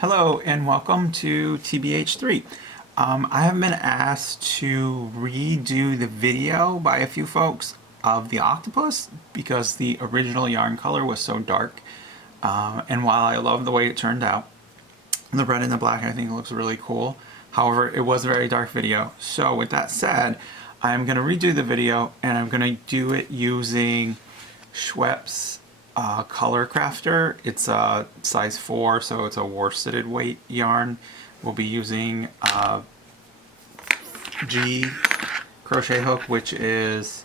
Hello and welcome to TBH3. I have been asked to redo the video by a few folks of the octopus because the original yarn color was so dark. And while I love the way it turned out, the red and the black I think looks really cool. However, it was a very dark video. So with that said, I'm going to redo the video and I'm going to do it using Schweppes color crafter. It's a size 4, so it's a worsted weight yarn. We'll be using G crochet hook, which is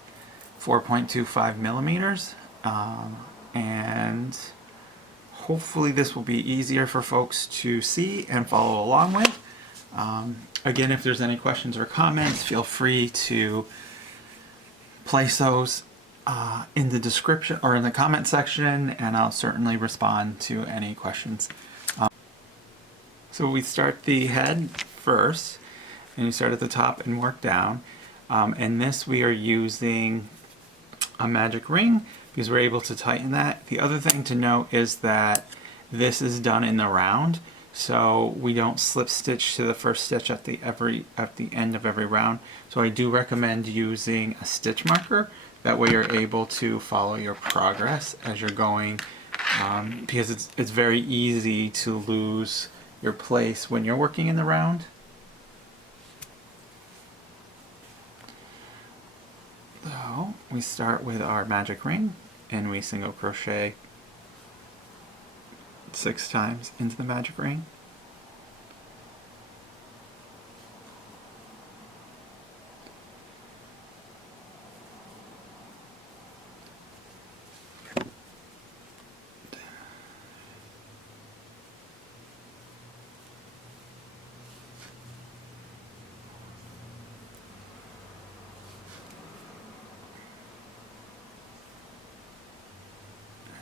4.25 millimeters, and hopefully this will be easier for folks to see and follow along with. Again, if there's any questions or comments, feel free to place those in the description or in the comment section, and I'll certainly respond to any questions. So we start the head first, and you start at the top and work down. In this we are using a magic ring because we're able to tighten that. The other thing to note is that this is done in the round, so we don't slip stitch to the first stitch at the end of every round. So I do recommend using a stitch marker. That way you're able to follow your progress as you're going, because it's very easy to lose your place when you're working in the round. So we start with our magic ring and we single crochet 6 times into the magic ring.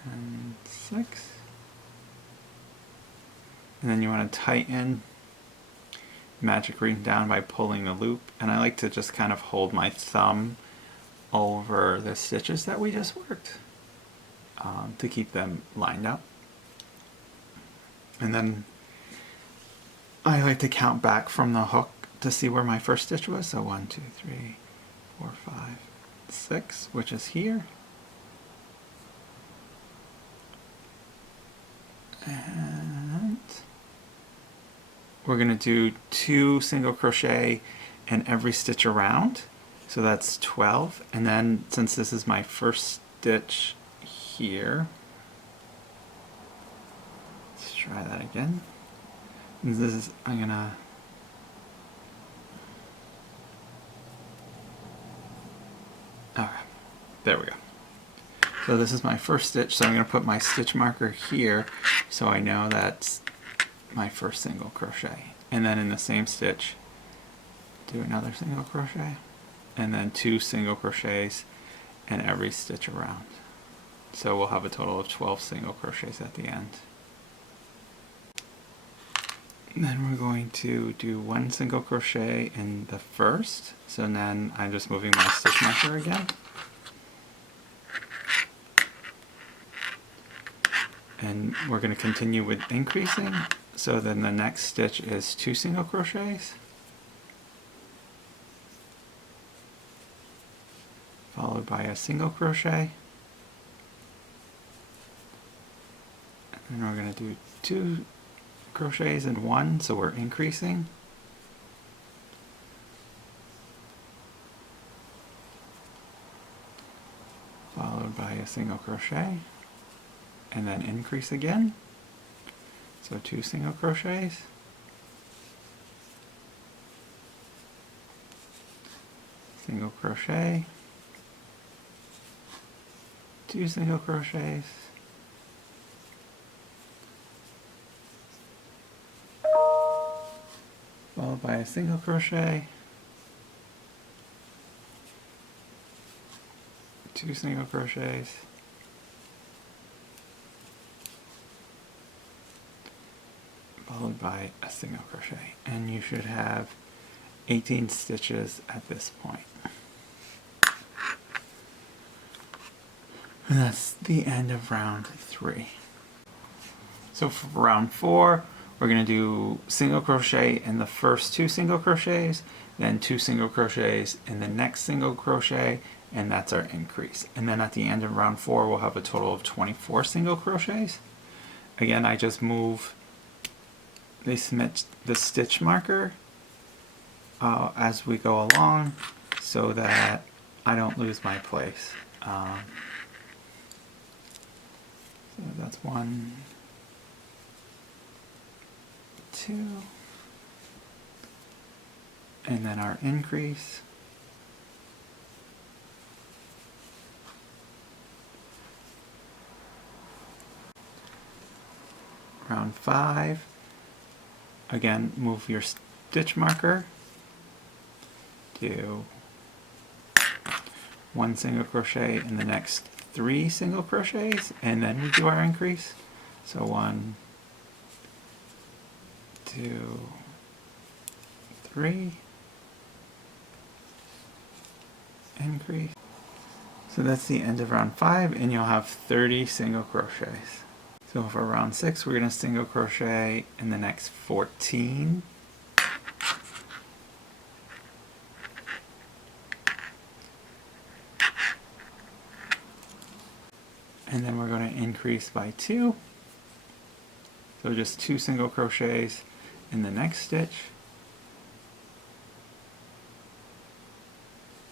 And 6. And then you want to tighten magic ring down by pulling the loop, and I like to just kind of hold my thumb over the stitches that we just worked to keep them lined up. And then I like to count back from the hook to see where my first stitch was. So 1, 2, 3, 4, 5, 6, which is here. And we're going to do 2 single crochet in every stitch around, so that's 12. And then since this is my first stitch here, let's try that again. And this is, I'm gonna alright, there we go. So this is my first stitch, so I'm going to put my stitch marker here so I know that's my first single crochet. And then in the same stitch, do another single crochet, and then 2 single crochets in every stitch around. So we'll have a total of 12 single crochets at the end. And then we're going to do 1 single crochet in the first, so then I'm just moving my stitch marker again. And we're going to continue with increasing, so then the next stitch is 2 single crochets, followed by a single crochet, and then we're going to do 2 crochets in 1, so we're increasing, followed by a single crochet, and then increase again, so 2 single crochets, single crochet, 2 single crochets, followed by a single crochet, 2 single crochets, followed by a single crochet, and you should have 18 stitches at this point. And that's the end of round 3. So for round 4, we're going to do single crochet in the first 2 single crochets, then 2 single crochets in the next single crochet, and that's our increase. And then at the end of round 4 we'll have a total of 24 single crochets. Again, I just move the stitch marker as we go along so that I don't lose my place. So that's 1, 2, and then our increase. Round 5, again, move your stitch marker, do 1 single crochet in the next 3 single crochets, and then we do our increase. So 1, 2, 3, increase. So that's the end of round 5, and you'll have 30 single crochets. So for round 6, we're going to single crochet in the next 14. And then we're going to increase by 2. So just 2 single crochets in the next stitch.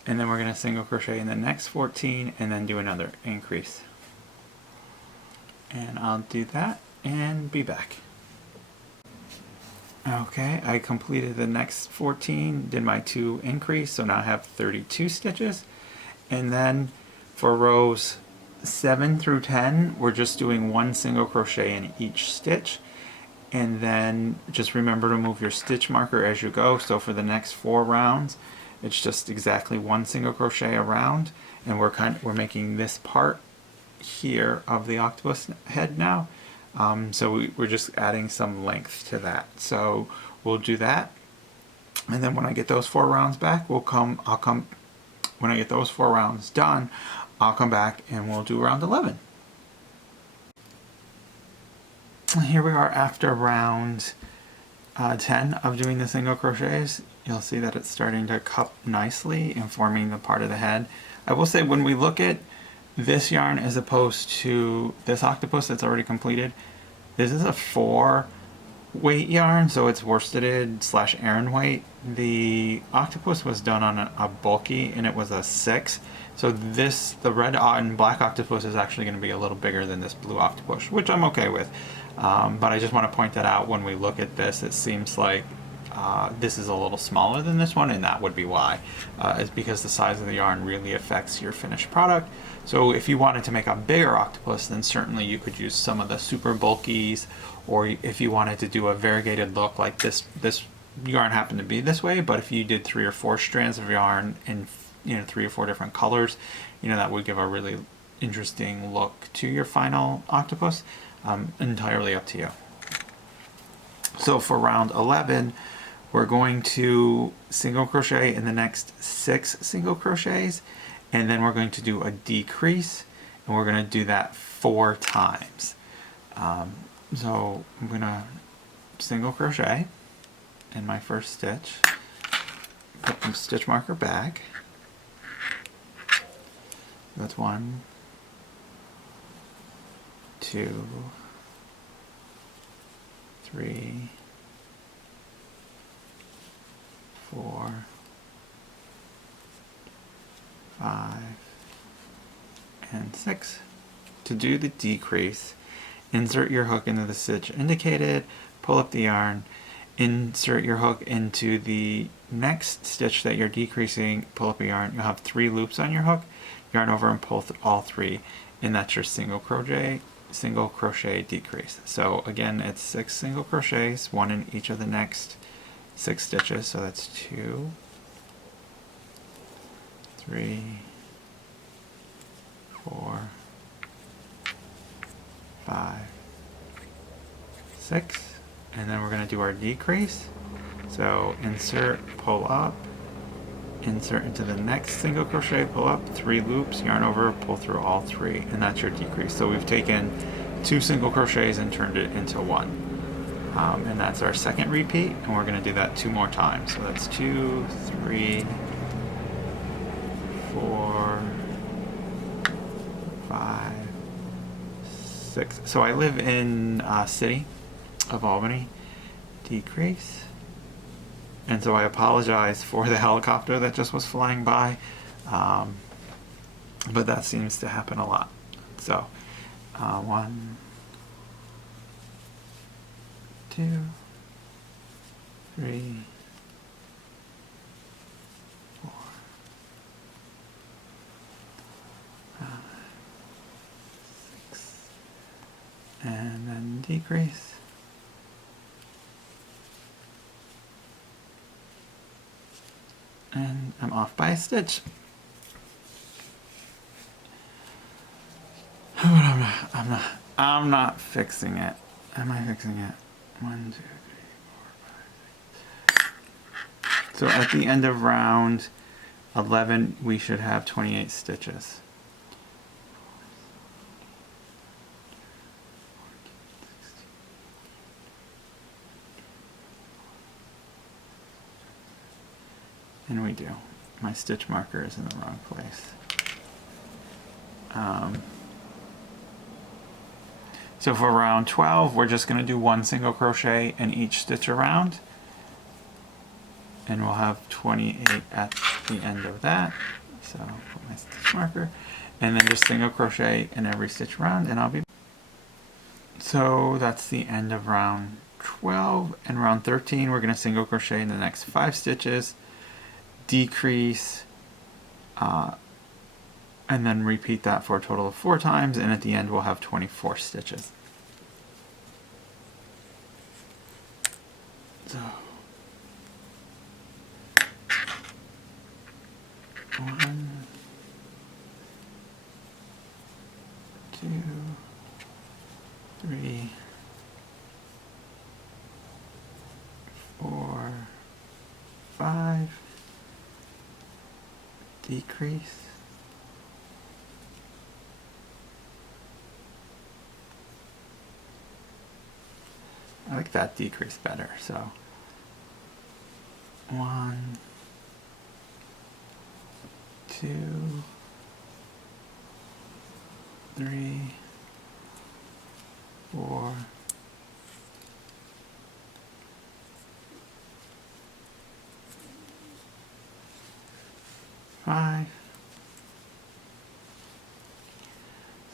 And then we're going to single crochet in the next 14 and then do another increase. And I'll do that and be back. Okay, I completed the next 14, did my 2 increase, so now I have 32 stitches. And then for rows 7 through 10, we're just doing 1 single crochet in each stitch. And then just remember to move your stitch marker as you go. So for the next 4 rounds, it's just exactly 1 single crochet around, and we're making this part here of the octopus head now. So we're just adding some length to that. So we'll do that, and then when I get those 4 rounds back, when I get those 4 rounds done, I'll come back and we'll do round 11. Here we are after round 10 of doing the single crochets. You'll see that it's starting to cup nicely and forming the part of the head. I will say, when we look at this yarn as opposed to this octopus that's already completed, this is a 4 weight yarn, so it's worsteted / Aran weight. The octopus was done on a bulky, and it was a 6. So the red and black octopus is actually going to be a little bigger than this blue octopus, which I'm okay with. But I just want to point that out. When we look at this, it seems like this is a little smaller than this one, and that would be why. It's because the size of the yarn really affects your finished product. So if you wanted to make a bigger octopus, then certainly you could use some of the super bulkies, or if you wanted to do a variegated look like this yarn happened to be this way, but if you did 3 or 4 strands of yarn in 3 or 4 different colors, that would give a really interesting look to your final octopus. Entirely up to you. So for round 11, we're going to single crochet in the next 6 single crochets, and then we're going to do a decrease, and we're going to do that 4 times. So I'm going to single crochet in my first stitch, put the stitch marker back. That's 1, 2, 3, 4, 5, and 6. To do the decrease, insert your hook into the stitch indicated, pull up the yarn, insert your hook into the next stitch that you're decreasing, pull up a yarn. You'll have 3 loops on your hook, yarn over and pull all 3, and that's your single crochet decrease. So again, it's 6 single crochets, 1 in each of the next 6 stitches. So that's 2, 3, 4, 5, 6, and then we're going to do our decrease. So insert, pull up, insert into the next single crochet, pull up, 3 loops, yarn over, pull through all 3, and that's your decrease. So we've taken 2 single crochets and turned it into 1. and that's our second repeat, and we're going to do that 2 more times. So that's 2, 3, 4, 5, 6. So I live in city of Albany. Decrease. And so I apologize for the helicopter that just was flying by, but that seems to happen a lot. So 1, 2, 3, 4, 5, 6, and then decrease. And I'm off by a stitch. I'm not fixing it. Am I fixing it? 1, 2, 3, 4, 5, 6. So at the end of round 11, we should have 28 stitches. And we do. My stitch marker is in the wrong place. So for round 12, we're just going to do 1 single crochet in each stitch around. And we'll have 28 at the end of that. So I'll put my stitch marker. And then just single crochet in every stitch around, and I'll be... So that's the end of round 12. And round 13, we're going to single crochet in the next 5 stitches. Decrease, and then repeat that for a total of 4 times, and at the end we'll have 24 stitches. So 1, 2, 3, 4, 5, decrease, I like that decrease better. So 1, 2, 3, 4, 5.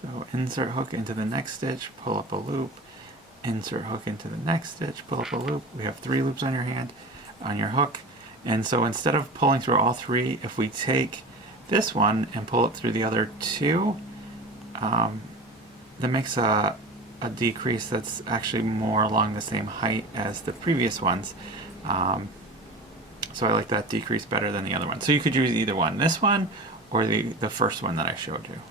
So insert hook into the next stitch, pull up a loop, insert hook into the next stitch, pull up a loop. We have 3 loops on your hand, on your hook. And so instead of pulling through all 3, if we take this one and pull it through the other 2, that makes a decrease that's actually more along the same height as the previous ones. So I like that decrease better than the other one. So you could use either one, this one or the first one that I showed you.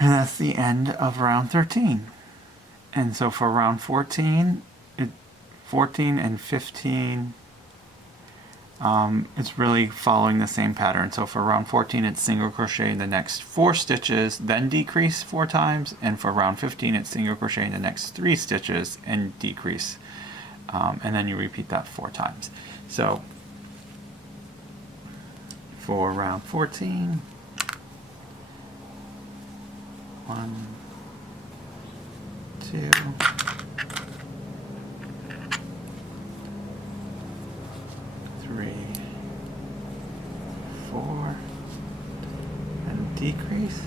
And that's the end of round 13. And so for round 14, 14 and 15, it's really following the same pattern. So for round 14, it's single crochet in the next 4 stitches, then decrease 4 times. And for round 15, it's single crochet in the next 3 stitches and decrease. And then you repeat that 4 times. So for round 14, 1, 2, 3, 4, and decrease.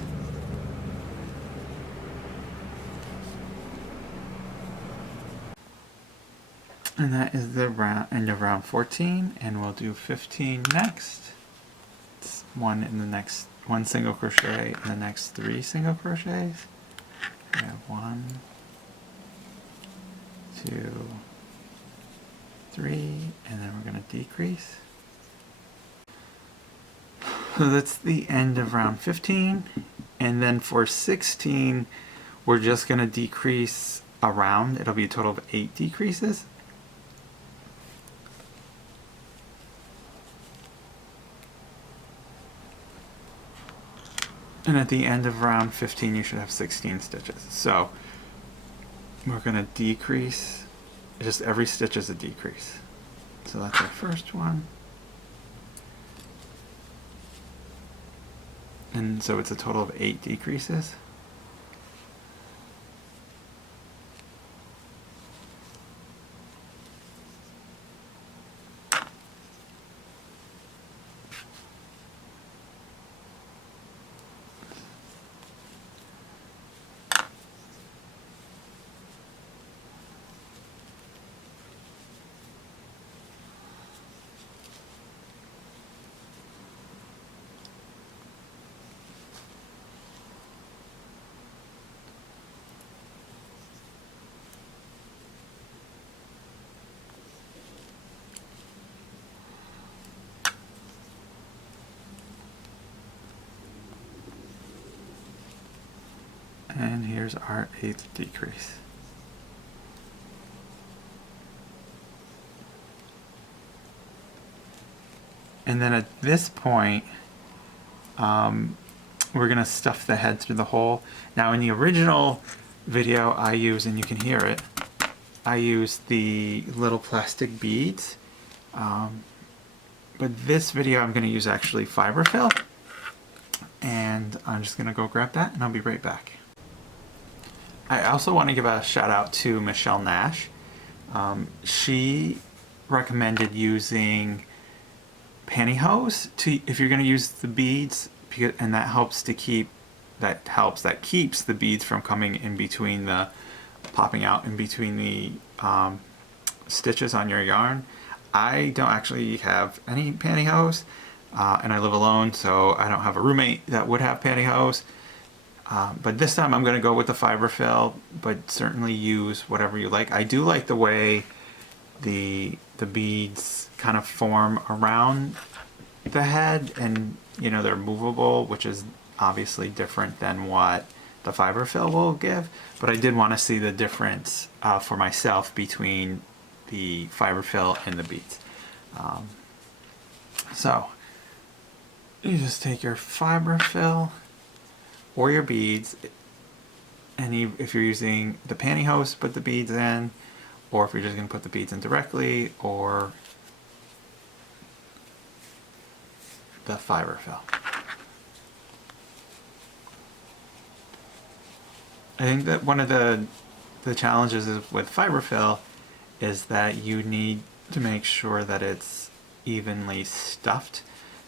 And that is the end of round 14, and we'll do 15 next. It's 1 single crochet in the next 3 single crochets. We have 1, 2, 3, and then we're going to decrease. So that's the end of round 15, and then for 16, we're just going to decrease a round. It'll be a total of 8 decreases. And at the end of round 15, you should have 16 stitches. So we're going to decrease. Just every stitch is a decrease. So that's our first one. And so it's a total of 8 decreases. And here's our 8th decrease. And then at this point, we're going to stuff the head through the hole. Now in the original video I use, and you can hear it, I use the little plastic beads. But this video I'm going to use actually fiber fill. And I'm just going to go grab that and I'll be right back. I also want to give a shout out to Michelle Nash. She recommended using pantyhose if you're going to use the beads, and that keeps the beads from coming in between popping out in between the stitches on your yarn. I don't actually have any pantyhose, and I live alone, so I don't have a roommate that would have pantyhose. But this time I'm going to go with the fiber fill, but certainly use whatever you like. I do like the way the beads kind of form around the head, and they're movable, which is obviously different than what the fiber fill will give. But I did want to see the difference for myself between the fiber fill and the beads. So you just take your fiber fill or your beads, and if you're using the pantyhose, put the beads in, or if you're just going to put the beads in directly, or the fiber fill. I think that one of the challenges with fiber fill is that you need to make sure that it's evenly stuffed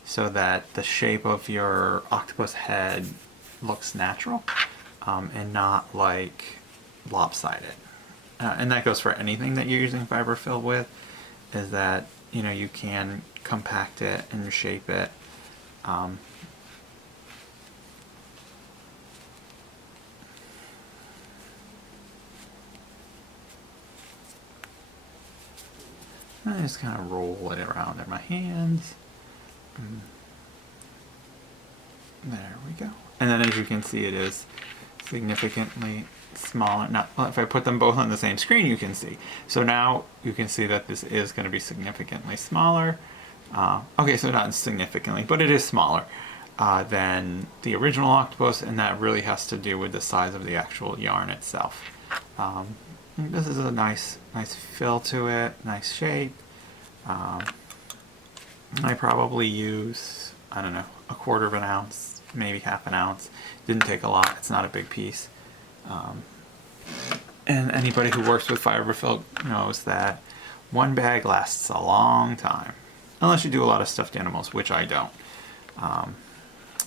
so that the shape of your octopus head looks natural, and not like lopsided. And that goes for anything that you're using fiber fill with, is that you can compact it and shape it. I just kind of roll it around in my hands. There we go. And then as you can see, it is significantly smaller. Now, if I put them both on the same screen, you can see. So now you can see that this is going to be significantly smaller. Okay, so not significantly, but it is smaller than the original octopus, and that really has to do with the size of the actual yarn itself. This is a nice fill to it, nice shape. I probably use, I don't know, 1/4 of an ounce, maybe 1/2 an ounce. Didn't take a lot, it's not a big piece. And anybody who works with fiber fill knows that one bag lasts a long time. Unless you do a lot of stuffed animals, which I don't.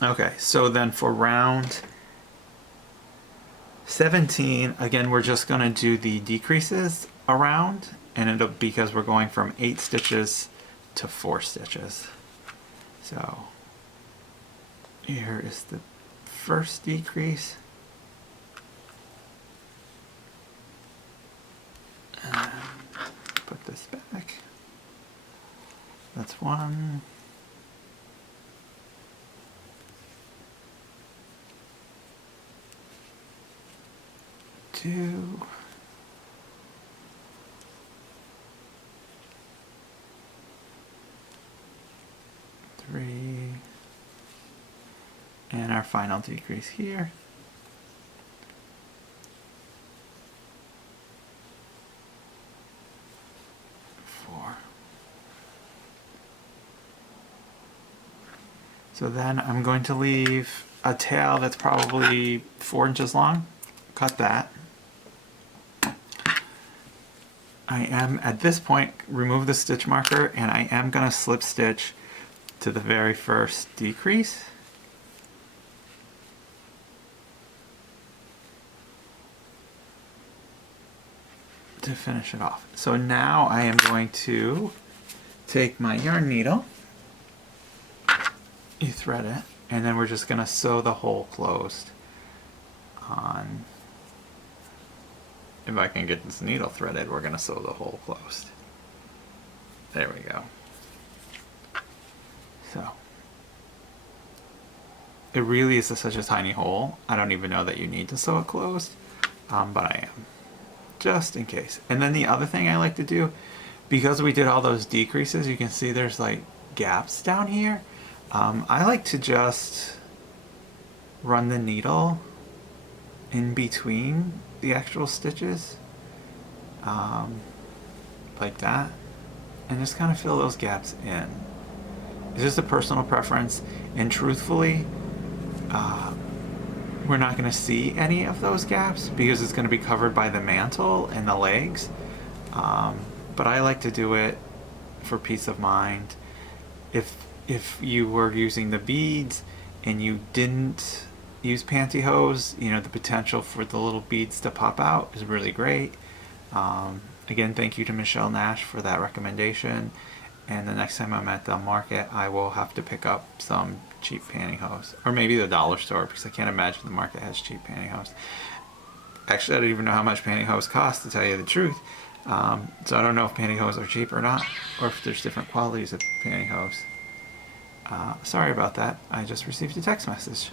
Okay, so then for round 17, again, we're just going to do the decreases around, and because we're going from 8 stitches to 4 stitches. So here is the first decrease. And put this back. That's 1. 2. 3. And our final decrease here. So then I'm going to leave a tail that's probably 4 inches long. Cut that. I am, at this point, remove the stitch marker, and I am going to slip stitch to the very first decrease. To finish it off. So now I am going to take my yarn needle, you thread it, and then we're just going to sew the hole closed on. If I can get this needle threaded, we're going to sew the hole closed. There we go. So it really is such a tiny hole. I don't even know that you need to sew it closed, but I am, just in case. And then the other thing I like to do, because we did all those decreases, you can see there's like gaps down here. I like to just run the needle in between the actual stitches, like that, and just kind of fill those gaps in. It's just a personal preference, and truthfully, we're not going to see any of those gaps because it's going to be covered by the mantle and the legs. But I like to do it for peace of mind. If you were using the beads and you didn't use pantyhose, you know, the potential for the little beads to pop out is really great. Again, thank you to Michelle Nash for that recommendation. And the next time I'm at the market, I will have to pick up some cheap pantyhose. Or maybe the dollar store, because I can't imagine the market has cheap pantyhose. Actually, I don't even know how much pantyhose costs, to tell you the truth. So I don't know if pantyhose are cheap or not, or if there's different qualities of pantyhose. Sorry about that. I just received a text message.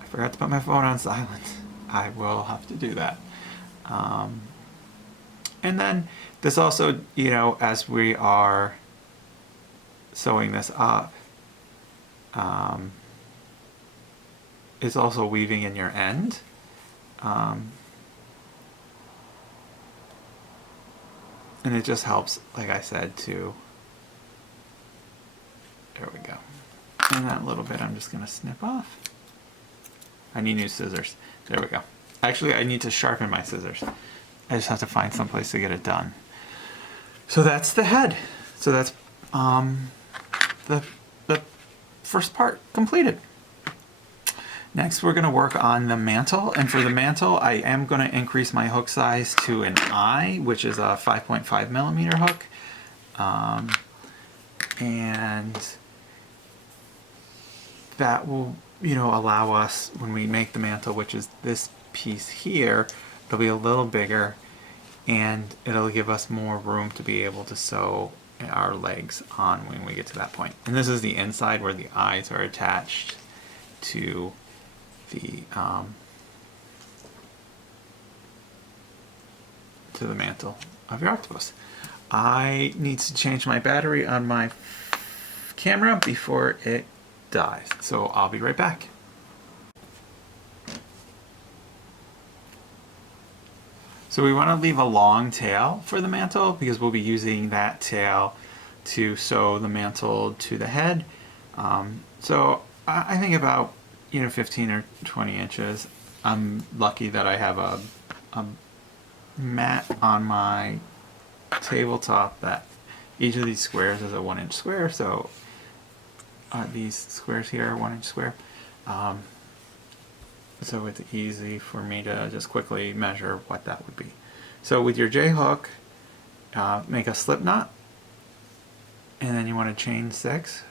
I forgot to put my phone on silent. I will have to do that. And then this also, you know, as we are sewing this up, is also weaving in your end. And it just helps, like I said, to, there we go. And that little bit I'm just going to snip off. I need new scissors. There we go. Actually, I need to sharpen my scissors. I just have to find some place to get it done. So that's the head. So that's the first part completed. Next, we're going to work on the mantle. And for the mantle, I am going to increase my hook size to an I, which is a 5.5 millimeter hook. And that will, you know, allow us, when we make the mantle, which is this piece here, it'll be a little bigger, and it'll give us more room to be able to sew our legs on when we get to that point. And this is the inside where the eyes are attached to the mantle of your octopus. I need to change my battery on my camera before it dies, so I'll be right back. So we want to leave a long tail for the mantle because we'll be using that tail to sew the mantle to the head. So I think about, you know, 15 or 20 inches. I'm lucky that I have a mat on my tabletop that each of these squares is a 1-inch square, so these squares here are 1-inch square. So it's easy for me to just quickly measure what that would be. So with your J hook, make a slip knot, and then you want to chain 6.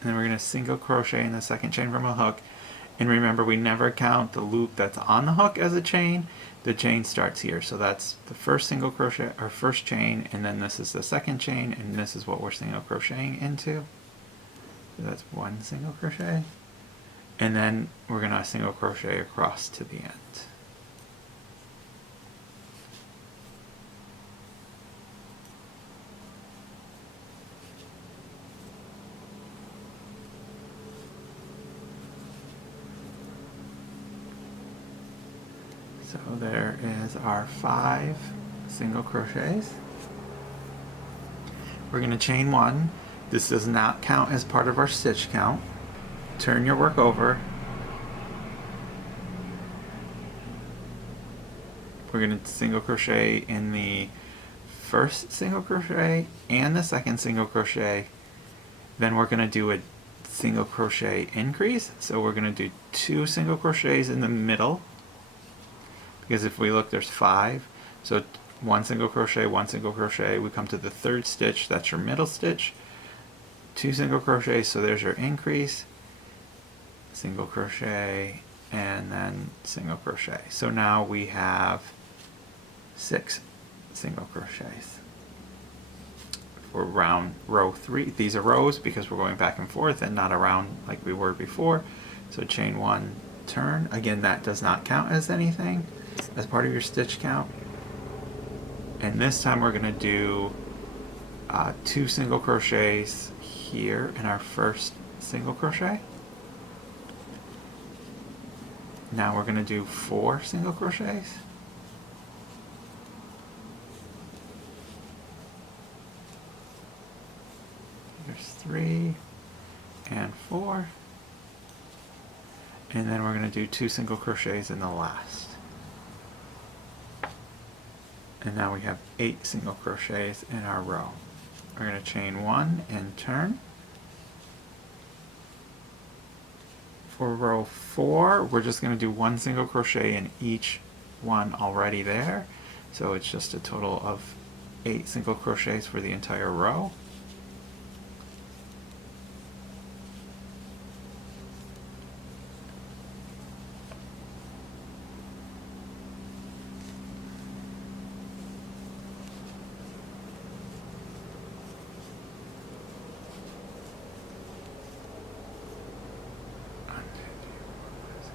And then we're going to single crochet in the second chain from a hook. And remember, we never count the loop that's on the hook as a chain. The chain starts here. So that's the first single crochet, or first chain, and then this is the second chain, and this is what we're single crocheting into. So that's 1 single crochet. And then we're going to single crochet across to the end. So there is our 5 single crochets. We're going to chain 1. This does not count as part of our stitch count. Turn your work over. We're going to single crochet in the first single crochet and the second single crochet. Then we're going to do a single crochet increase. So we're going to do 2 single crochets in the middle, because if we look, there's 5. So 1 single crochet, 1 single crochet, we come to the 3rd stitch, that's your middle stitch. 2 single crochets, so there's your increase, single crochet, and then single crochet. So now we have 6 single crochets for row 3. These are rows because we're going back and forth and not around like we were before. So chain 1, turn. Again, that does not count as anything as part of your stitch count. And this time we're going to do 2 single crochets here in our first single crochet. Now we're going to do 4 single crochets. There's 3 and 4. And then we're going to do 2 single crochets in the last. And now we have 8 single crochets in our row. We're going to chain 1 and turn. For row 4, we're just going to do 1 single crochet in each one already there. So it's just a total of 8 single crochets for the entire row.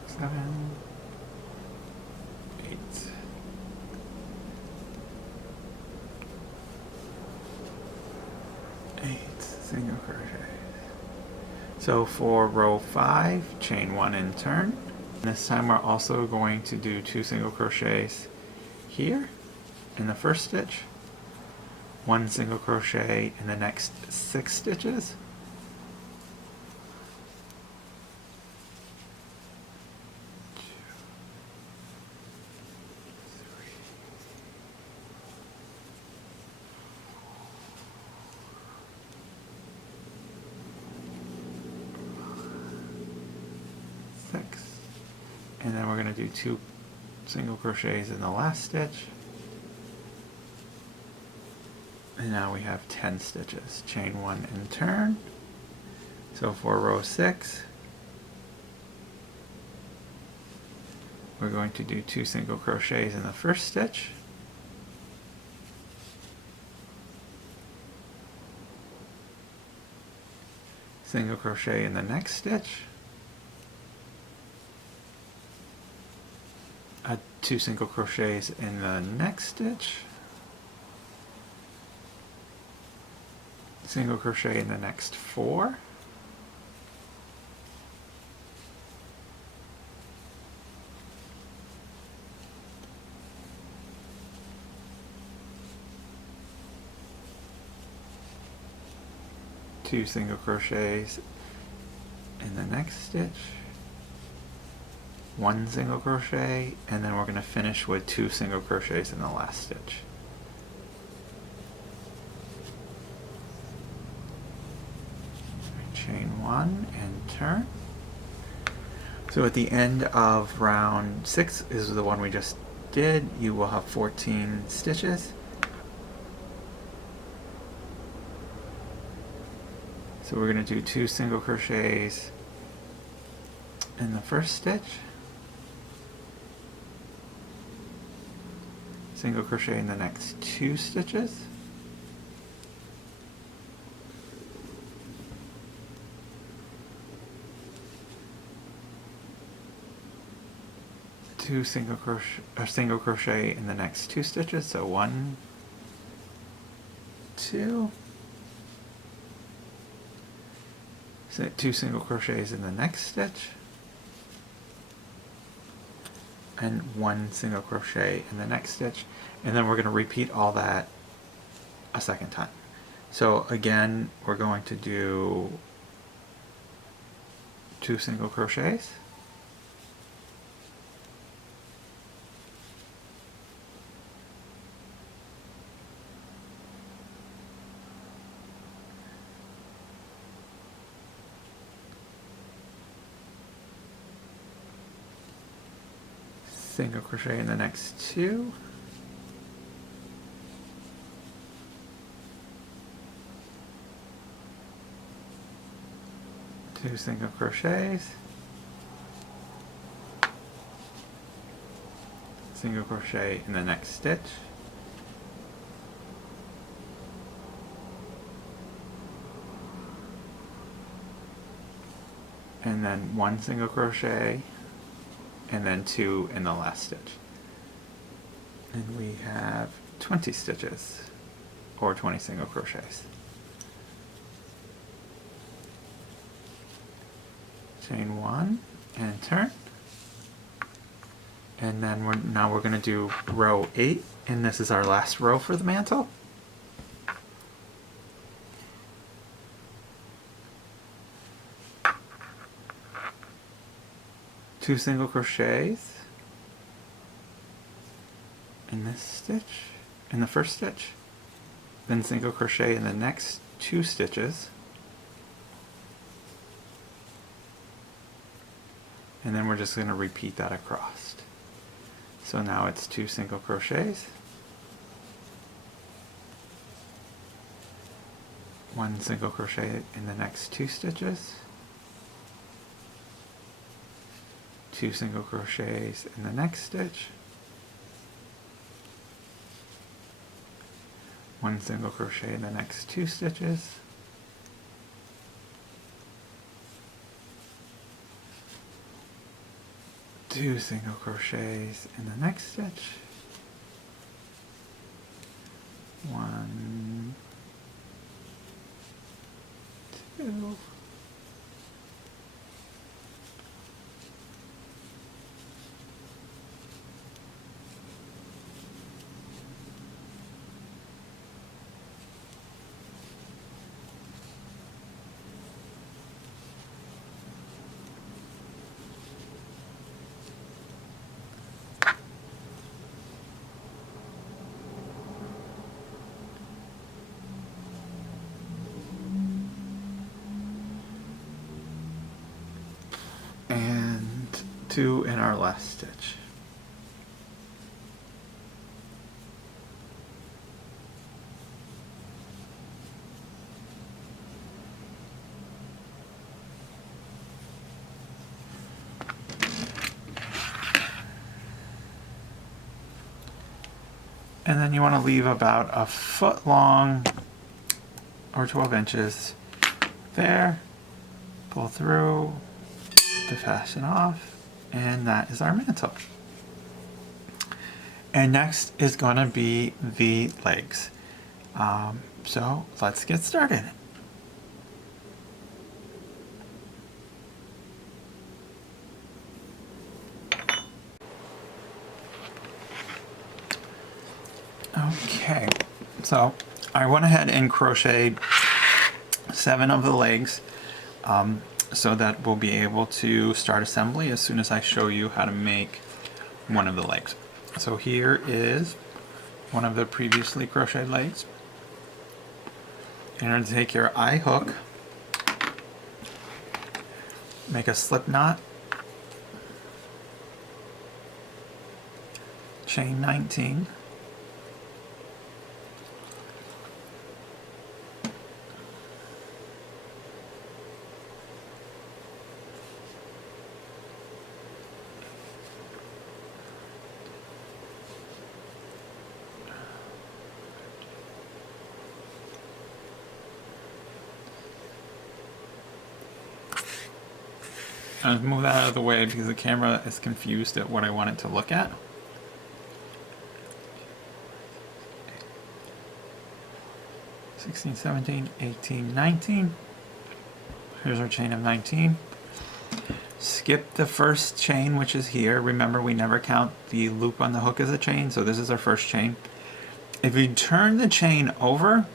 Seven, 8. Single crochet. So for row 5, chain 1 and turn. This time we're also going to do 2 single crochets here in the first stitch, 1 single crochet in the next 6 stitches. 6, and then we're going to do 2 single crochets in the last stitch, and now we have 10 stitches. Chain 1 and turn. So for row 6, we're going to do 2 single crochets in the first stitch, single crochet in the next stitch, 2 single crochets in the next stitch, single crochet in the next 4, two single crochets in the next stitch, 1 single crochet, and then we're going to finish with 2 single crochets in the last stitch. Chain 1 and turn. So at the end of round 6 is the one we just did. You will have 14 stitches. So we're going to do 2 single crochets in the first stitch, single crochet in the next 2 stitches, single crochet in the next 2 stitches, so 1, 2, 2 single crochets in the next stitch, and 1 single crochet in the next stitch, and then we're going to repeat all that a second time. So again, we're going to do 2 single crochets, single crochet in the next 2, two single crochets, single crochet in the next stitch, and then 1 single crochet, and then 2 in the last stitch. And we have 20 stitches, or 20 single crochets. Chain 1 and turn. And then now we're going to do row 8, and this is our last row for the mantle. Two single crochets in this stitch, in the first stitch, then single crochet in the next 2 stitches, and then we're just going to repeat that across. So now it's 2 single crochets, 1 single crochet in the next 2 stitches, 2 single crochets in the next stitch, 1 single crochet in the next 2 stitches, two single crochets in the next stitch, 1, 2, and 2 in our last stitch. And then you want to leave about a foot long or 12 inches there, pull through to fasten off, and that is our mantle. And next is going to be the legs. So let's get started. Okay, so I went ahead and crocheted 7 of the legs so that we'll be able to start assembly as soon as I show you how to make one of the legs. So here is one of the previously crocheted legs. You're going to take your eye hook, make a slip knot, chain 19, I'll move that out of the way because the camera is confused at what I want it to look at. (16, 17, 18, 19). Here's our chain of 19. skip the first chain, which is here. Remember, we never count the loop on the hook as a chain, so this is our first chain. If you turn the chain over,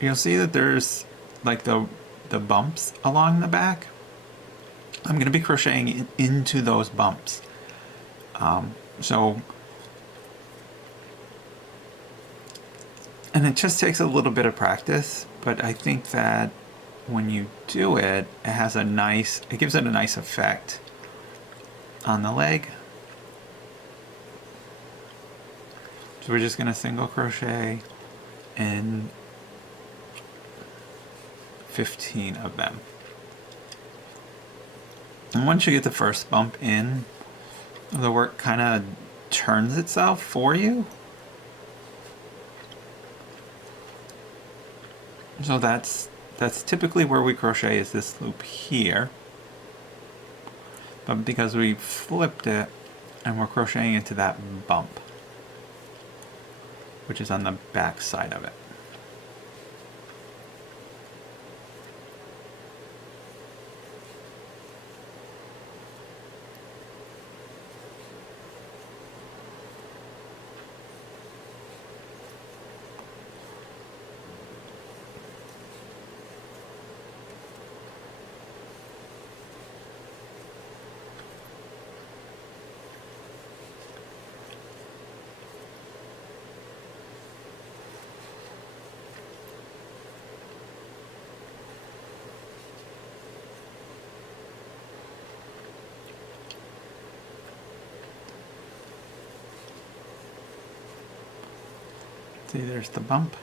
you'll see that there's like the bumps along the back. I'm going to be crocheting into those bumps. And it just takes a little bit of practice, but I think that when you do it, it gives it a nice effect on the leg. So we're just going to single crochet in 15 of them. And once you get the first bump in, the work kind of turns itself for you. So that's typically where we crochet, is this loop here. But because we flipped it and we're crocheting into that bump, which is on the back side of it. See, there's the bump.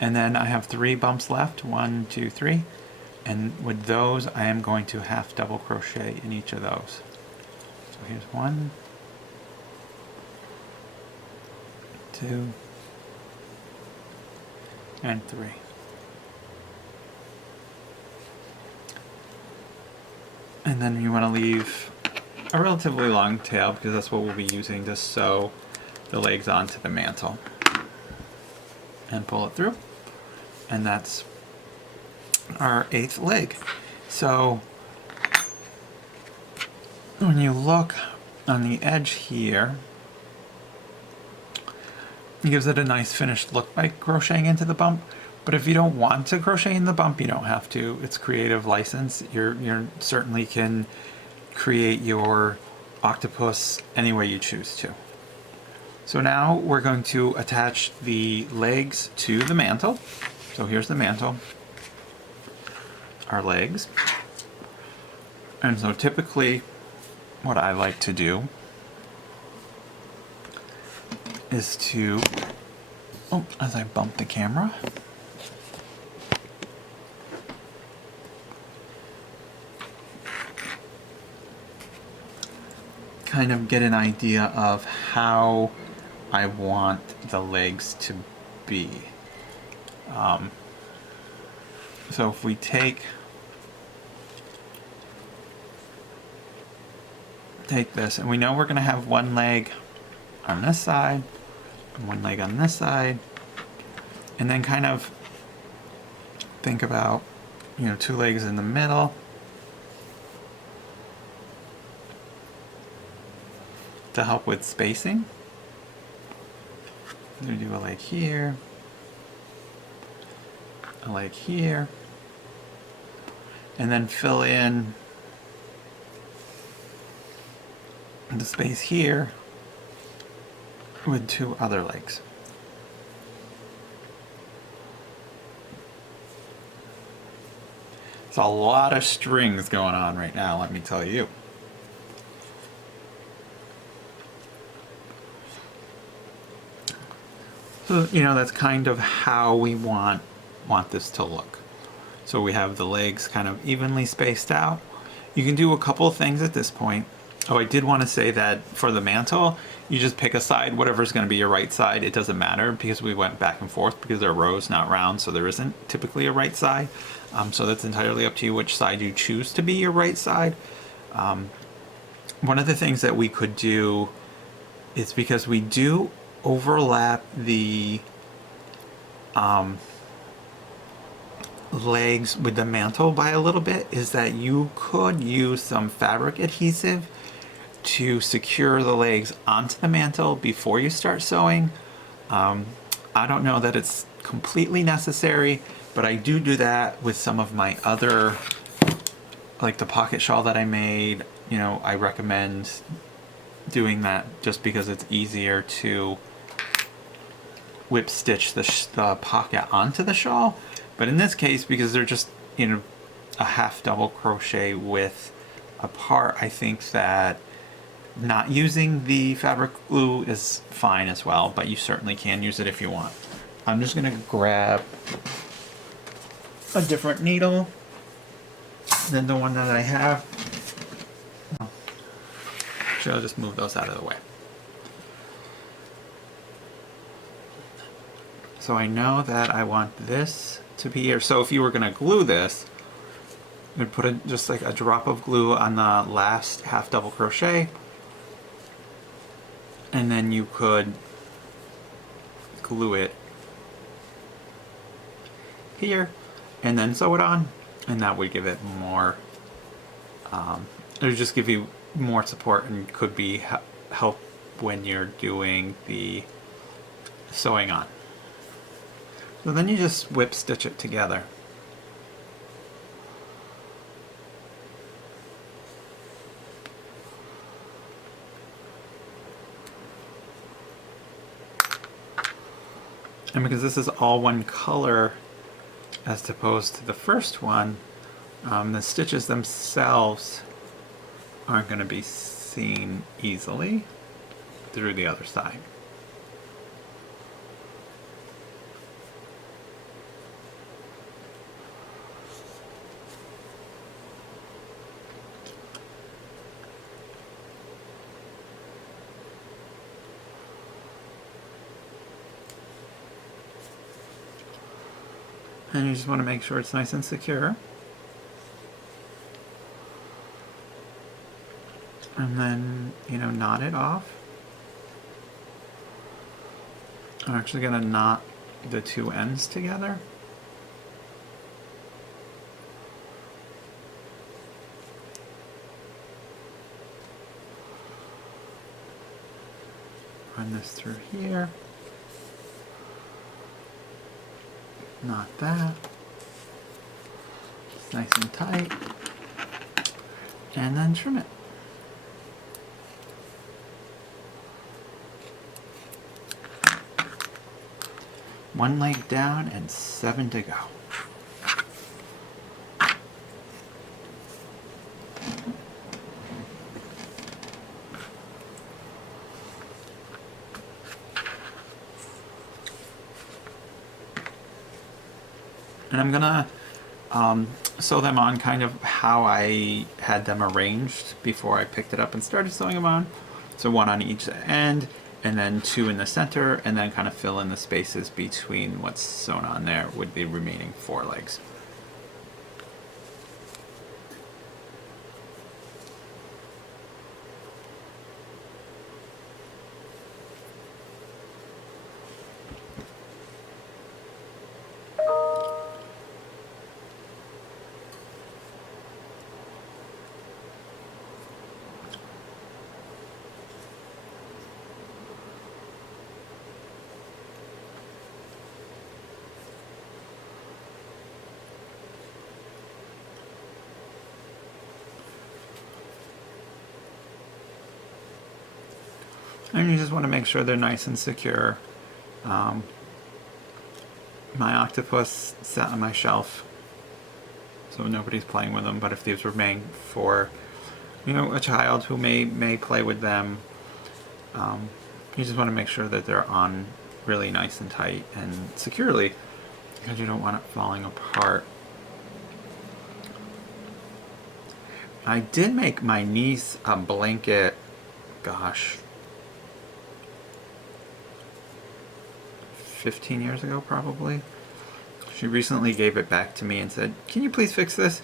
And then I have 3 bumps left, 1, 2, 3. And with those, I am going to half double crochet in each of those. So here's 1, 2, and 3. And then you want to leave a relatively long tail, because that's what we'll be using to sew the legs onto the mantle. And pull it through. And that's our 8th leg. So when you look on the edge here, it gives it a nice finished look by crocheting into the bump. But if you don't want to crochet in the bump, you don't have to. It's creative license. You certainly can create your octopus any way you choose to. So now we're going to attach the legs to the mantle. So here's the mantle, our legs. And so typically what I like to do is to, as I bump the camera, kind of get an idea of how I want the legs to be. So if we take this, and we know we're going to have one leg on this side and one leg on this side, and then kind of think about, 2 legs in the middle. To help with spacing. I'm going to do a leg here, a leg here, and then fill in the space here with 2 other legs. It's a lot of strings going on right now, let me tell you. So, that's kind of how we want this to look. So we have the legs kind of evenly spaced out. You can do a couple of things at this point. Oh, I did want to say that for the mantle, you just pick a side, whatever's going to be your right side. It doesn't matter, because we went back and forth, because they're rows, not round, so there isn't typically a right side. So that's entirely up to you which side you choose to be your right side. One of the things that we could do is, because we do overlap the legs with the mantle by a little bit is that you could use some fabric adhesive to secure the legs onto the mantle before you start sewing. I don't know that it's completely necessary, but I do that with some of my other, like the pocket shawl that I made. You know, I recommend doing that just because it's easier to whip stitch the pocket onto the shawl. But in this case, because they're just, you know, a half double crochet width apart, I think that not using the fabric glue is fine as well, but you certainly can use it if you want. I'm just gonna grab a different needle than the one that I have. Actually, I'll just move those out of the way. So I know that I want this to be here. So if you were gonna glue this, you'd put just like a drop of glue on the last half double crochet, and then you could glue it here and then sew it on, and that would give it more, it would just give you more support and could be help when you're doing the sewing on. So then you just whip stitch it together. And because this is all one color as opposed to the first one, the stitches themselves aren't going to be seen easily through the other side. And you just want to make sure it's nice and secure. And then, you know, knot it off. I'm actually going to knot the two ends together. Run this through here. Knot that. It's nice and tight. And then trim it. One leg down and 7 to go. And I'm gonna sew them on kind of how I had them arranged before I picked it up and started sewing them on. So one on each end, and then 2 in the center, and then kind of fill in the spaces between what's sewn on there with the remaining 4 legs. And you just want to make sure they're nice and secure. My octopus sat on my shelf, so nobody's playing with them, but if these were made for, you know, a child who may play with them, you just want to make sure that they're on really nice and tight and securely, because you don't want it falling apart. I did make my niece a blanket, gosh, 15 years ago probably. She recently gave it back to me and said, "Can you please fix this?"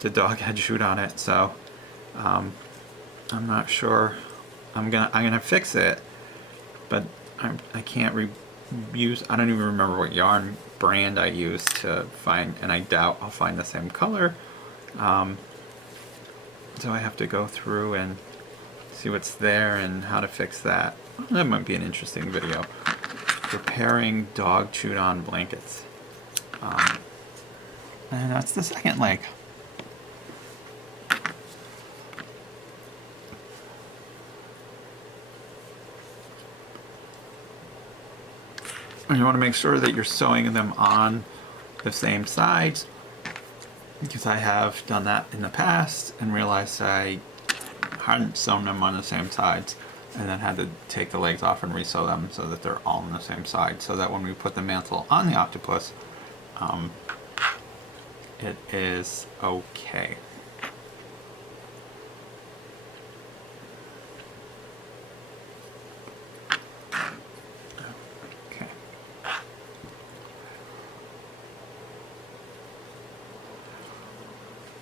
The dog had chewed on it, so I'm not sure. I'm gonna fix it, but I can't use, I don't even remember what yarn brand I used to find, and I doubt I'll find the same color. So I have to go through and see what's there and how to fix that. That might be an interesting video. Preparing dog chewed on blankets. And that's the second leg. And you want to make sure that you're sewing them on the same sides, because I have done that in the past and realized I hadn't sewn them on the same sides, and then had to take the legs off and resew them so that they're all on the same side, so that when we put the mantle on the octopus, it is okay. Okay.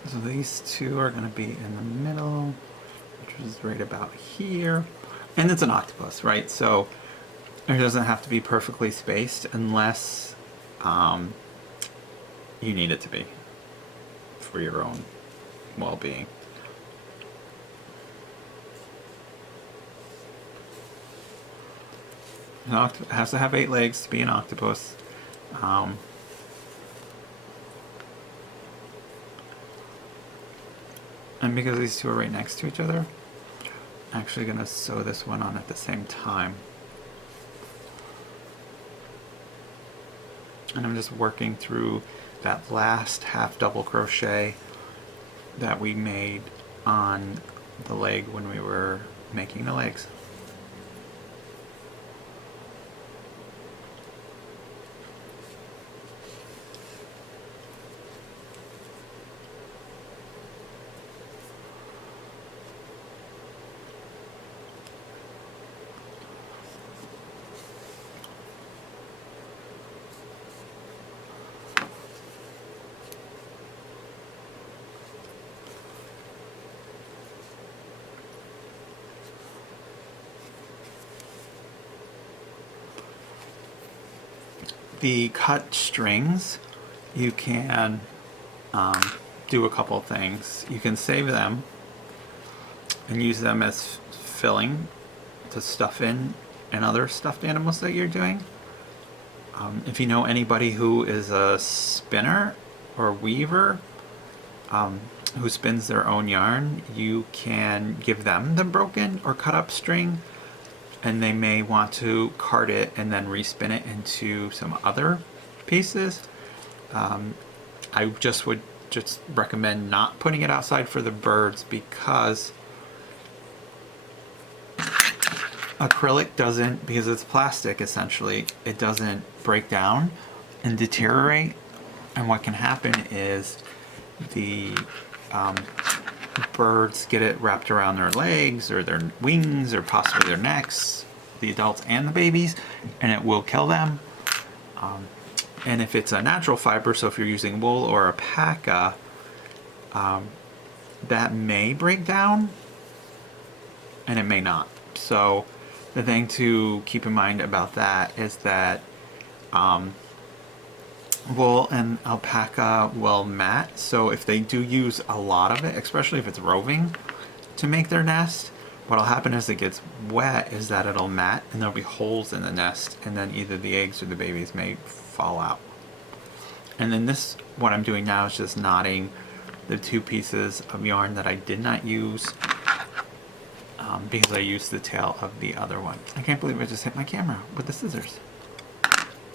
So these two are going to be in the middle, which is right about here. And it's an octopus, right? So it doesn't have to be perfectly spaced unless you need it to be for your own well-being. An octopus has to have 8 legs to be an octopus. And because these two are right next to each other, I'm actually going to sew this one on at the same time. And I'm just working through that last half double crochet that we made on the leg when we were making the legs. The cut strings, you can do a couple things. You can save them and use them as filling to stuff in and other stuffed animals that you're doing. If you know anybody who is a spinner or weaver who spins their own yarn, you can give them the broken or cut up string, and they may want to card it and then respin it into some other pieces. I would just recommend not putting it outside for the birds, because acrylic doesn't, because it's plastic essentially, it doesn't break down and deteriorate. And what can happen is the birds get it wrapped around their legs or their wings or possibly their necks, the adults and the babies, and it will kill them. And if it's a natural fiber, so if you're using wool or alpaca, that may break down and it may not. So the thing to keep in mind about that is that wool and alpaca will mat, so if they do use a lot of it, especially if it's roving to make their nest, what'll happen as it gets wet is that it'll mat and there'll be holes in the nest, and then either the eggs or the babies may fall out. And then this, what I'm doing now, is just knotting the 2 pieces of yarn that I did not use because I used the tail of the other one. I can't believe I just hit my camera with the scissors.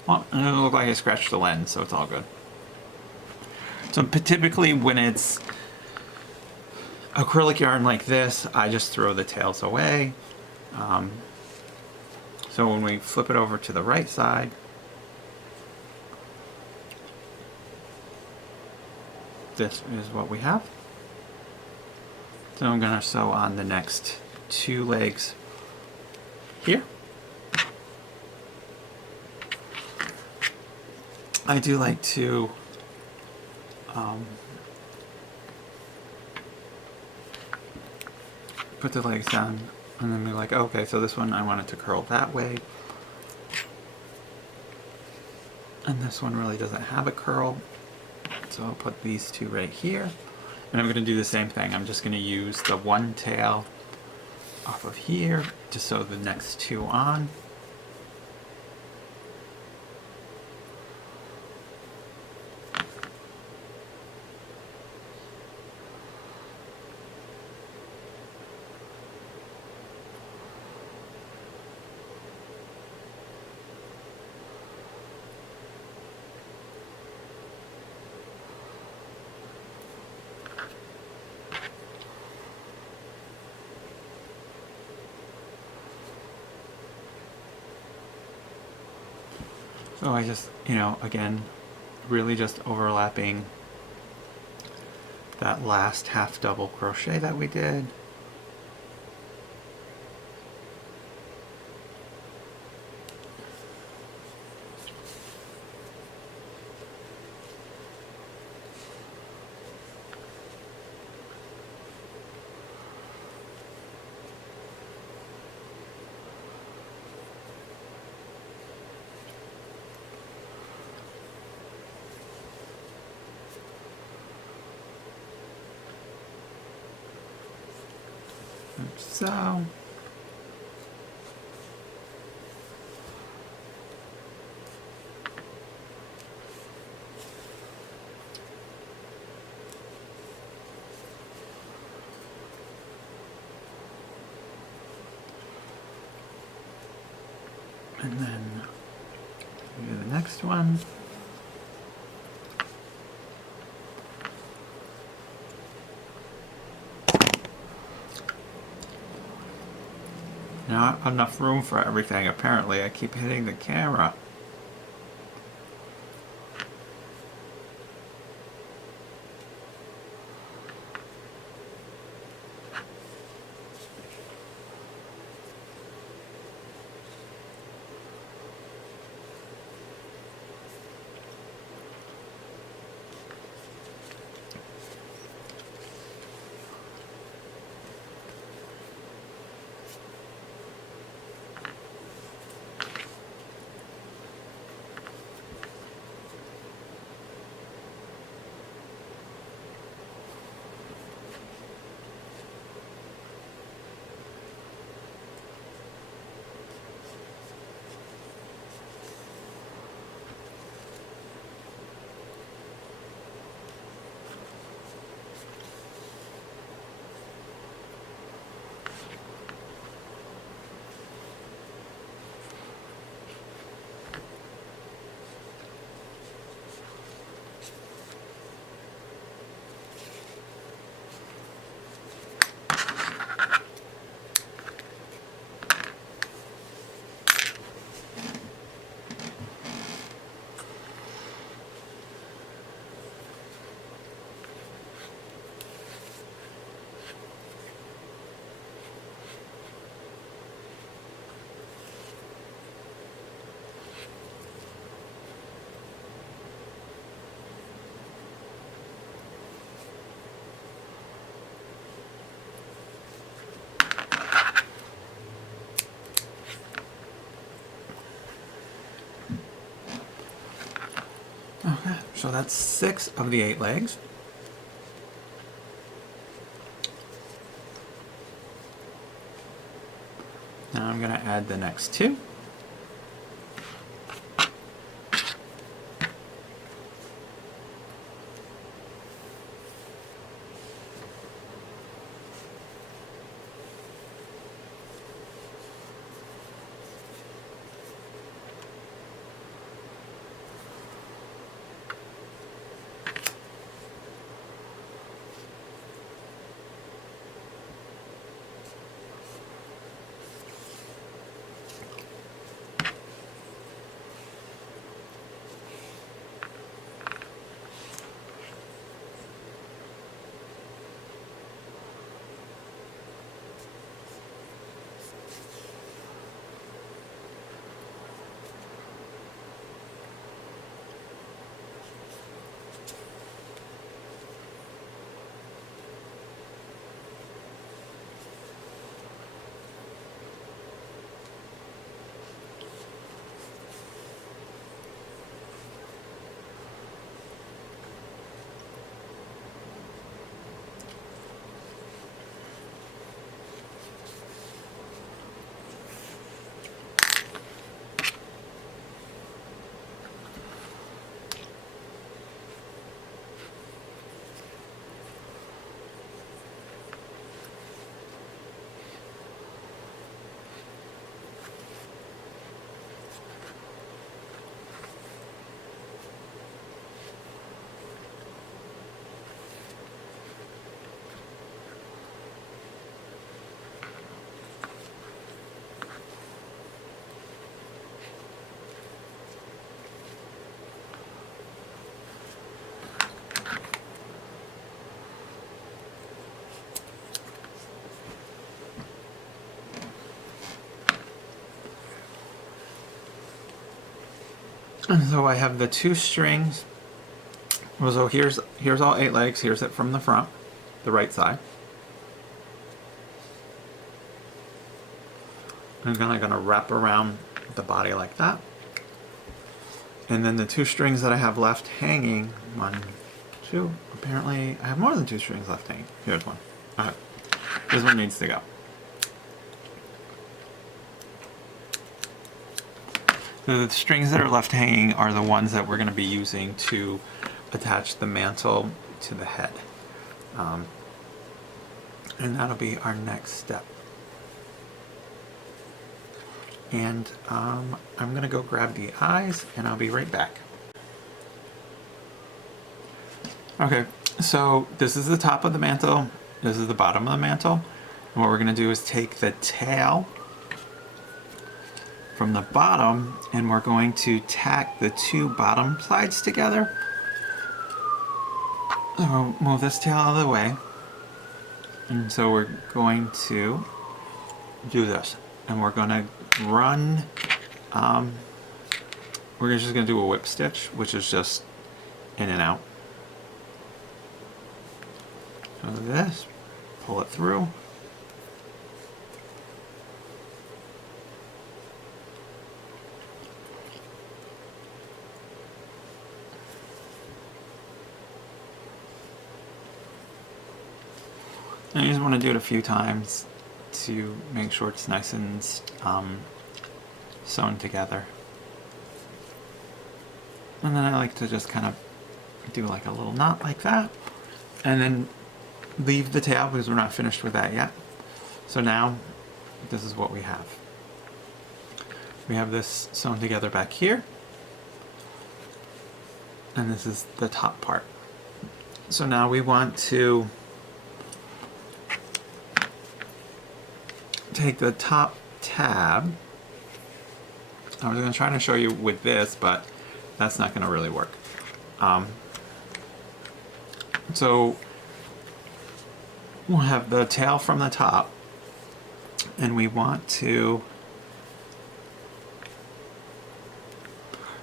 Well, it looked like I scratched the lens, so it's all good. So typically when it's acrylic yarn like this, I just throw the tails away. So when we flip it over to the right side, this is what we have. So I'm going to sew on the next 2 legs here. I do like to put the legs down and then be like, okay, so this one I want it to curl that way. And this one really doesn't have a curl, so I'll put these two right here. And I'm going to do the same thing. I'm just going to use the one tail off of here to sew the next two on. So I just, again, really just overlapping that last half double crochet that we did. So, and then do the next one. Not enough room for everything, apparently. I keep hitting the camera. Okay, so that's 6 of the 8 legs. Now I'm going to add the next 2. And so I have the 2 strings. Well, so here's all 8 legs. Here's it from the front, the right side. I'm gonna wrap around the body like that. And then the 2 strings that I have left hanging, 1, 2, apparently I have more than 2 strings left hanging. Here's one. Alright, this one needs to go. The strings that are left hanging are the ones that we're going to be using to attach the mantle to the head. And that'll be our next step. And I'm going to go grab the eyes and I'll be right back. Okay, so this is the top of the mantle, this is the bottom of the mantle. And what we're going to do is take the tail from the bottom and we're going to tack the 2 bottom sides together. So we'll move this tail out of the way. And so we're going to do this. And we're going to run, we're just going to do a whip stitch, which is just in and out. So this, pull it through. And you just want to do it a few times to make sure it's nice and sewn together. And then I like to just kind of do like a little knot like that. And then leave the tail because we're not finished with that yet. So now this is what we have. We have this sewn together back here. And this is the top part. So now we want to take the top tab. I was going to try to show you with this, but that's not going to really work. So we'll have the tail from the top, and we want to,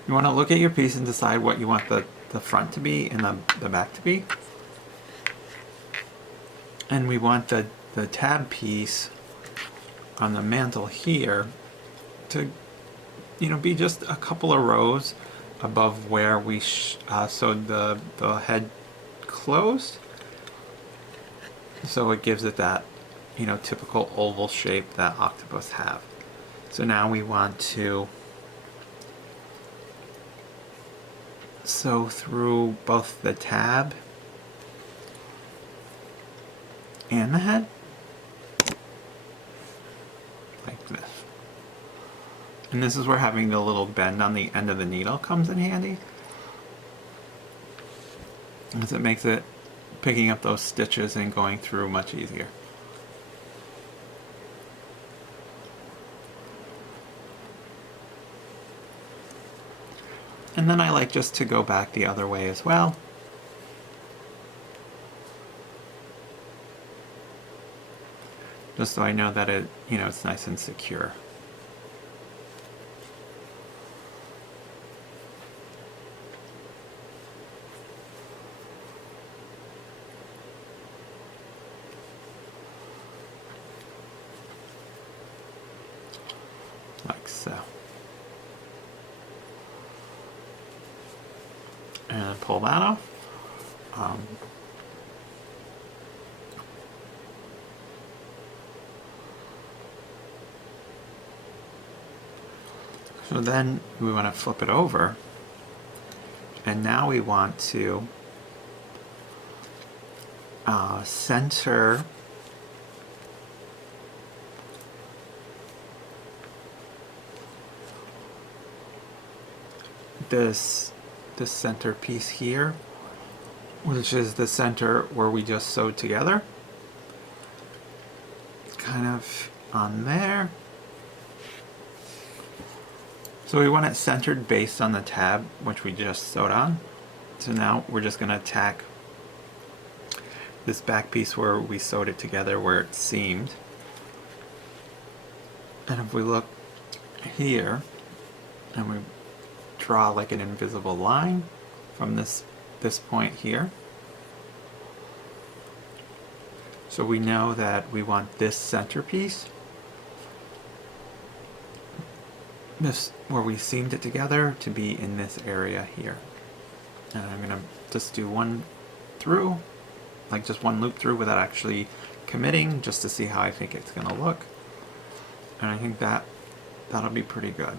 you want to look at your piece and decide what you want the front to be and the back to be. And we want the tab piece on the mantle here to, be just a couple of rows above where we sewed the head closed. So it gives it that, typical oval shape that octopus have. So now we want to sew through both the tab and the head. Like this. And this is where having the little bend on the end of the needle comes in handy, because it makes it picking up those stitches and going through much easier. And then I like just to go back the other way as well. Just so I know that it, it's nice and secure. Like so. And pull that off. So then we want to flip it over, and now we want to center this center piece here, which is the center where we just sewed together. Kind of on there. So we want it centered based on the tab which we just sewed on. So now we're just going to tack this back piece where we sewed it together, where it seamed. And if we look here and we draw like an invisible line from this point here. So we know that we want this centerpiece, this where we seamed it together, to be in this area here. And I'm gonna just do one through, like just one loop through without actually committing, just to see how I think it's gonna look. And I think that'll be pretty good.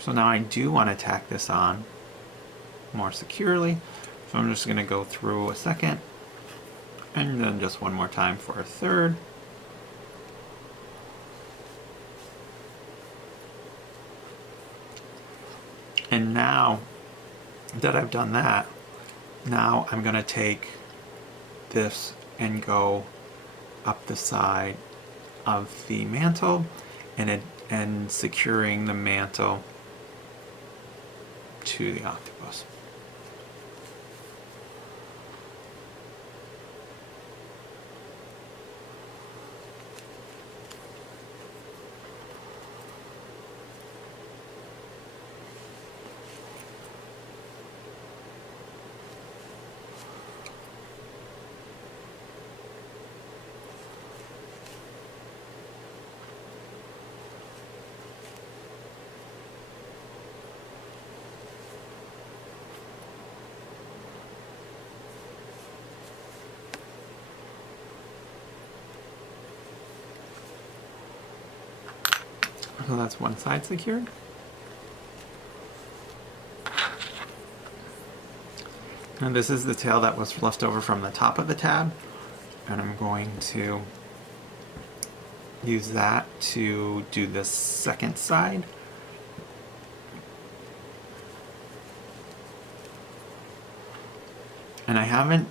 So now I do want to tack this on more securely. So I'm just gonna go through a second, and then just one more time for a third. And now that I've done that, now I'm going to take this and go up the side of the mantle and securing the mantle to the octopus. So that's one side secured. And this is the tail that was left over from the top of the tab. And I'm going to use that to do the second side. And I haven't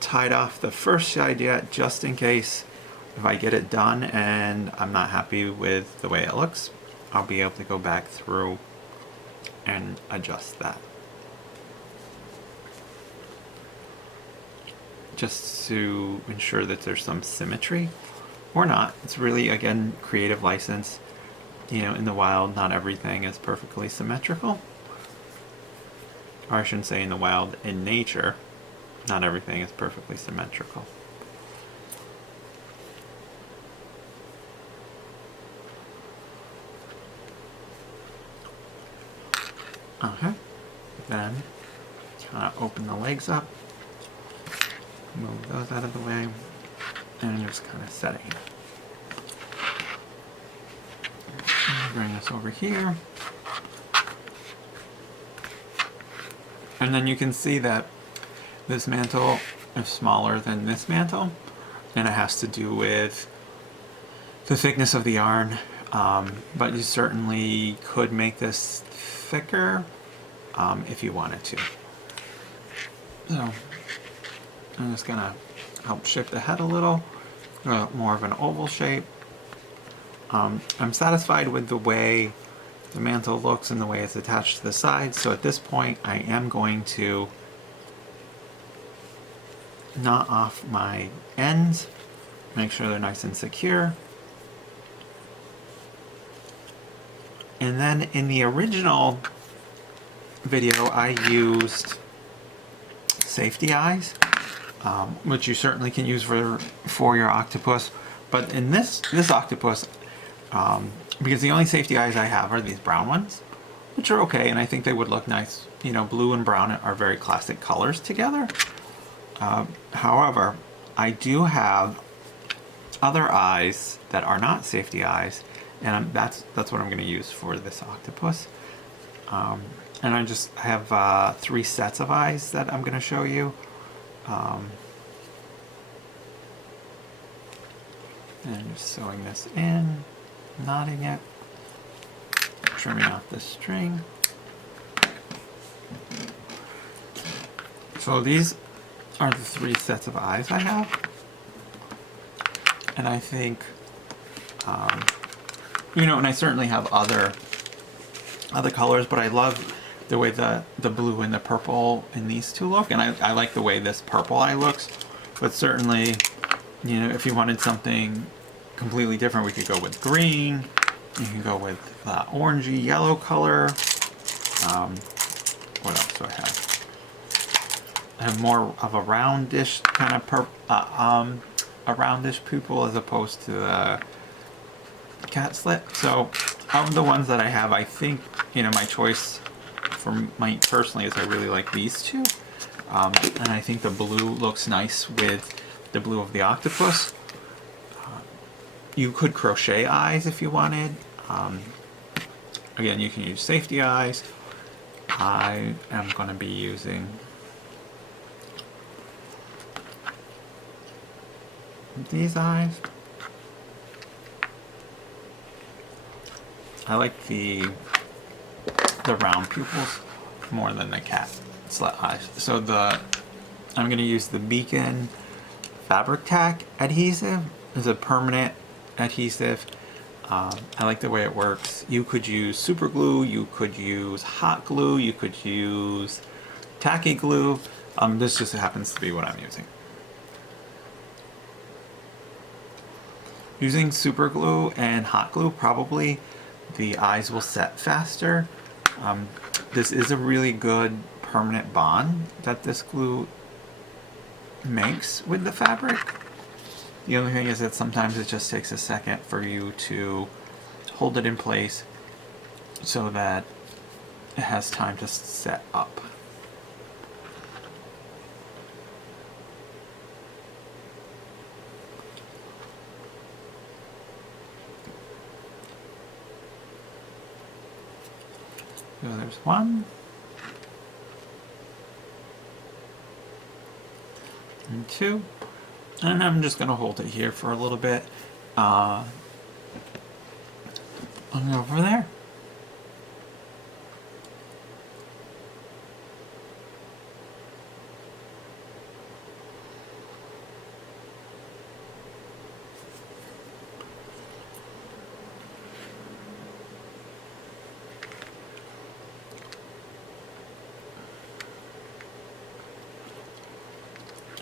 tied off the first side yet, just in case if I get it done and I'm not happy with the way it looks, I'll be able to go back through and adjust that. Just to ensure that there's some symmetry, or not. It's really, again, creative license. You know, in the wild, not everything is perfectly symmetrical. Or I shouldn't say in the wild, in nature, not everything is perfectly symmetrical. Okay, then kind of open the legs up, move those out of the way, and just kind of setting it. Bring this over here. And then you can see that this mantle is smaller than this mantle, and it has to do with the thickness of the yarn. But you certainly could make this thicker if you wanted to. So I'm just gonna help shape the head a little, more of an oval shape. I'm satisfied with the way the mantle looks and the way it's attached to the sides, so at this point I am going to knot off my ends, make sure they're nice and secure. And then in the original video I used safety eyes, which you certainly can use for your octopus, but in this octopus, because the only safety eyes I have are these brown ones, which are okay, and I think they would look nice. You know, blue and brown are very classic colors together. However, I do have other eyes that are not safety eyes, and that's what I'm going to use for this octopus. And I have 3 sets of eyes that I'm going to show you. And just sewing this in, knotting it, trimming off the string. So these are the 3 sets of eyes I have. And I think, you know, and I certainly have other colors, but I love the way the blue and the purple in these two look, and I like the way this purple eye looks. But certainly, you know, if you wanted something completely different, we could go with green, You can go with orangey yellow color. What else do I have? I have more of a roundish kind of a roundish pupil as opposed to the cat slit. So of the ones that I have, I think, you know, my choice for my personally is I really like these two. And I think the blue looks nice with the blue of the octopus. You could crochet eyes if you wanted. Again, you can use safety eyes. I am going to be using these eyes. I like the round pupils more than the cat slit eyes. So I'm going to use the Beacon fabric tack adhesive. It's a permanent adhesive. I like the way it works. You could use super glue, you could use hot glue, you could use tacky glue. This just happens to be what I'm using. Using super glue and hot glue, probably the eyes will set faster. This is a really good permanent bond that this glue makes with the fabric. The only thing is that sometimes it just takes a second for you to hold it in place so that it has time to set up. So there's one. And two. And I'm just going to hold it here for a little bit. And over there.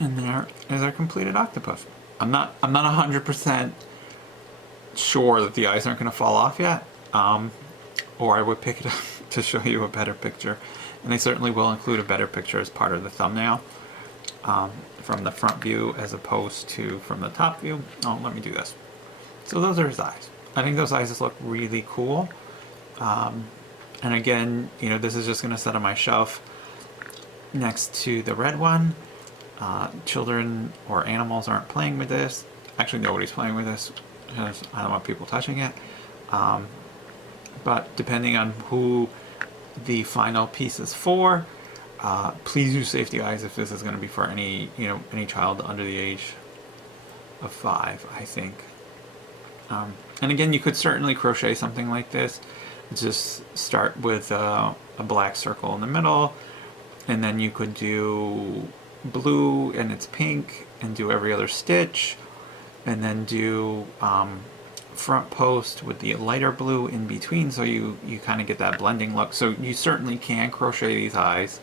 And there is our completed octopus. I'm not 100% sure that the eyes aren't going to fall off yet, or I would pick it up to show you a better picture, and I certainly will include a better picture as part of the thumbnail, from the front view as opposed to from the top view. Oh, let me do this. So those are his eyes. I think those eyes look really cool, and again, you know, this is just going to sit on my shelf next to the red one. Children or animals aren't playing with this. Actually, nobody's playing with this because I don't want people touching it. But depending on who the final piece is for, please use safety eyes if this is going to be for any child under the age of 5, I think. And again, you could certainly crochet something like this. Just start with a black circle in the middle, and then you could do blue and it's pink and do every other stitch, and then do front post with the lighter blue in between, so you kind of get that blending look. So you certainly can crochet these eyes,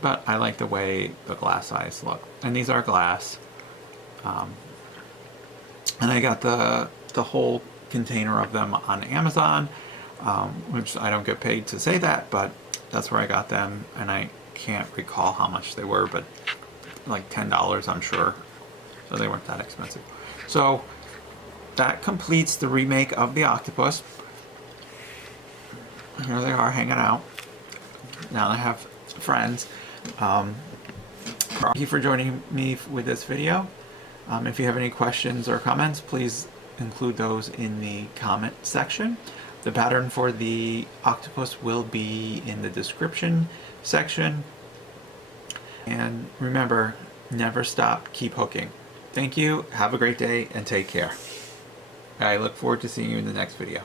but I like the way the glass eyes look, and these are glass. And I got the whole container of them on Amazon, which I don't get paid to say that, but that's where I got them, and I can't recall how much they were, but like $10, I'm sure. So they weren't that expensive. So that completes the remake of the octopus. Here they are hanging out. Now they have friends. Thank you for joining me with this video. If you have any questions or comments, please include those in the comment section. The pattern for the octopus will be in the description section. And remember, never stop, keep hooking. Thank you, have a great day, and take care. I look forward to seeing you in the next video.